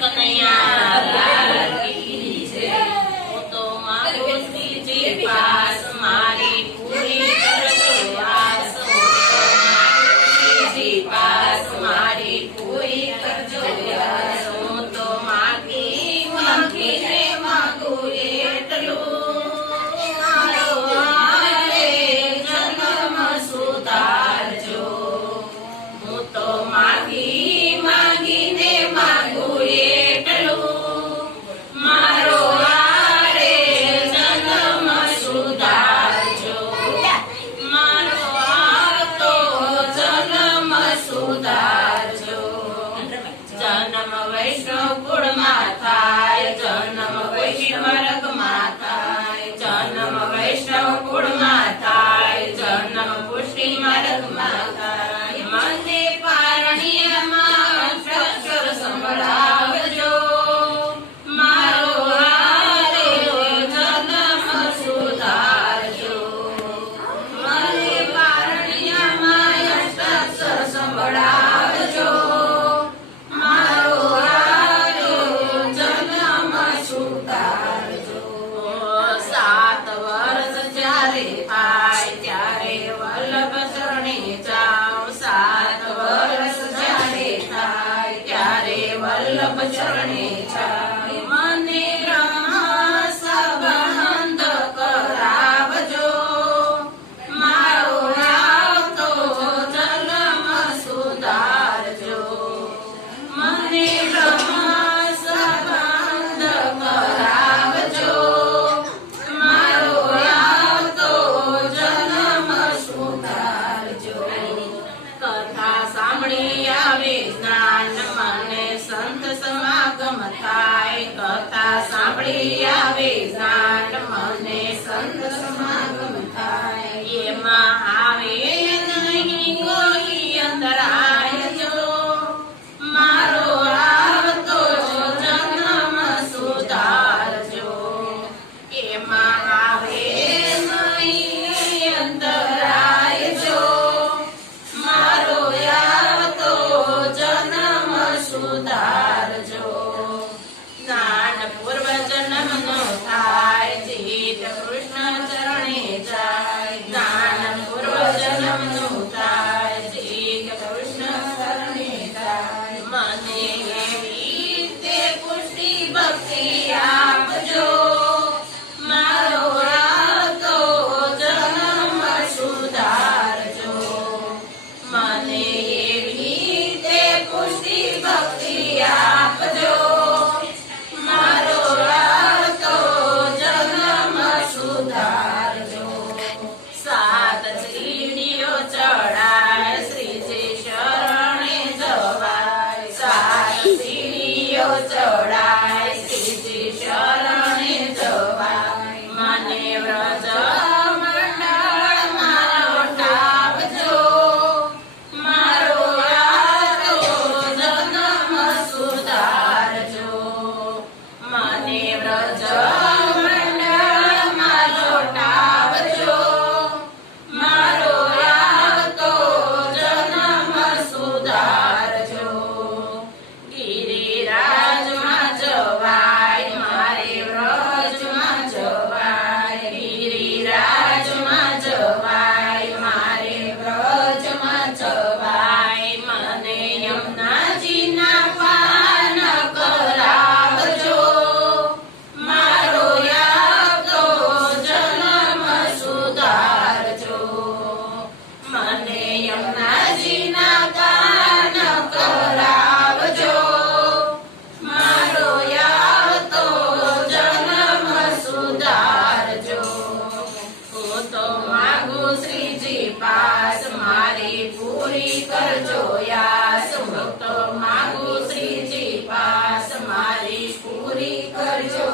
pagpapataya. Kodamata. Maria. あん。पूरी करजो